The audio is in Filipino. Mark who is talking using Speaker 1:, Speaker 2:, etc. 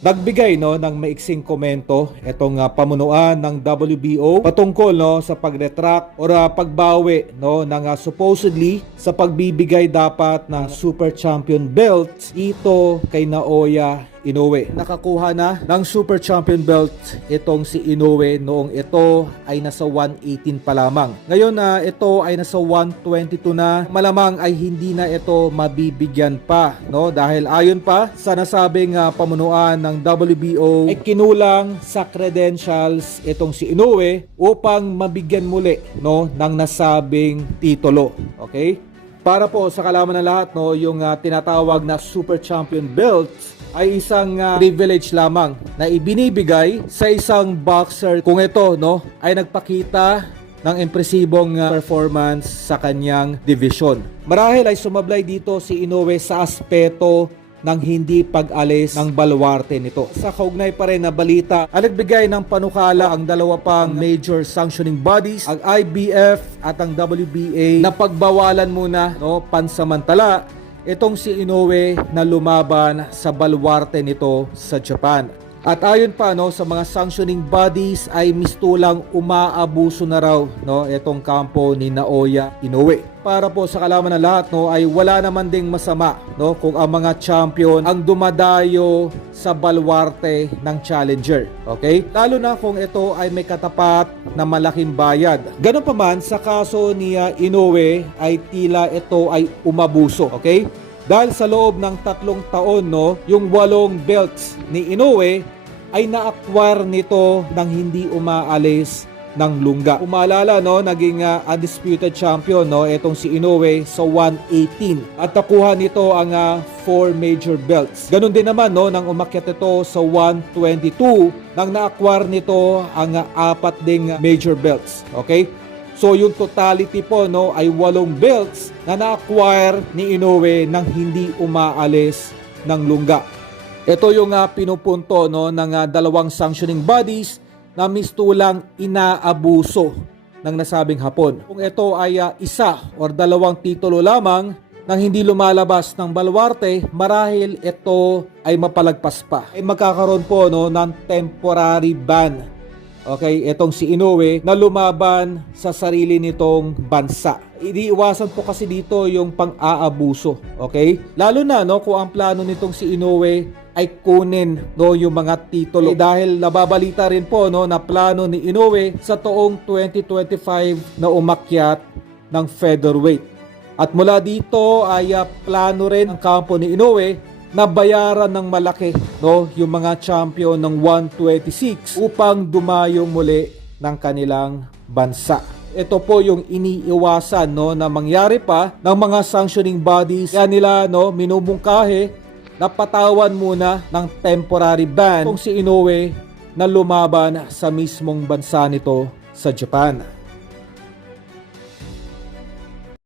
Speaker 1: Nagbigay no ng maiksing komento itong ah, pamunuan ng WBO patungkol no sa pagretract or ah, pagbawi no ng ah, supposedly sa pagbibigay dapat ng Super Champion belt dito kay Naoya Inoue. Nakakuha na ng Super Champion belt itong si Inoue noong ito ay nasa 118 pa lamang. Ngayon na ito ay nasa 122 na, malamang ay hindi na ito mabibigyan pa, no? Dahil ayon pa sa nasabing ah, pamunuan ng WBO ay kinulang sa credentials itong si Inoue upang mabigyan muli, no, ng nasabing titulo. Okay? Para po sa kalaman ng lahat, no, yung ah, tinatawag na Super Champion belt ay isang ah, privilege lamang na ibinibigay sa isang boxer kung ito no ay nagpakita ng impresibong ah, performance sa kanyang division. Marahil ay sumablay dito si Inoue sa aspeto ng hindi pag-alis ng baluarte nito. Sa kaugnay pa rin na balita, nagbigay ng panukala ang dalawa pang major sanctioning bodies, ang IBF at ang WBA na pagbawalan muna no, pansamantala itong si Inoue na lumaban sa baluarte nito sa Japan. At ayon pa no sa mga sanctioning bodies ay mistulang umaabuso na raw no itong kampo ni Naoya Inoue. Para po sa kalaman ng lahat no ay wala naman ding masama no kung ang mga champion ang dumadayo sa baluarte ng challenger. Okay? Lalo na kung ito ay may katapat na malaking bayad. Ganun pa man sa kaso ni Inoue ay tila ito ay umabuso. Okay? Dahil sa loob ng tatlong taon, no, yung walong belts ni Inoue ay na-acquire nito nang hindi umaalis ng lungga. Umalala no, naging uh, undisputed champion no etong si Inoue sa 118 at nakuha nito ang 4 major belts. Ganon din naman no nang umakyat ito sa 122 nang na-acquire nito ang uh, apat ding major belts. Okay? So yung totality po no ay walong belts na na-acquire ni Inoue nang hindi umaalis ng lungga. Ito yung uh, pinupunto no ng uh, dalawang sanctioning bodies na mistulang inaabuso ng nasabing hapon. Kung ito ay uh, isa or dalawang titulo lamang nang hindi lumalabas ng baluarte, marahil ito ay mapalagpas pa. Ay magkakaroon po no ng temporary ban Okay, itong si Inoue na lumaban sa sarili nitong bansa. Iniiwasan po kasi dito yung pang-aabuso, okay? Lalo na no kung ang plano nitong si Inoue ay kunin no yung mga titulo. Eh, dahil nababalita rin po no na plano ni Inoue sa toong 2025 na umakyat ng featherweight. At mula dito ay uh, plano rin ang kampo ni Inoue na bayaran ng malaki no yung mga champion ng 126 upang dumayo muli ng kanilang bansa. Ito po yung iniiwasan no na mangyari pa ng mga sanctioning bodies kaya nila no minumungkahe na patawan muna ng temporary ban kung si Inoue na lumaban sa mismong bansa nito sa Japan.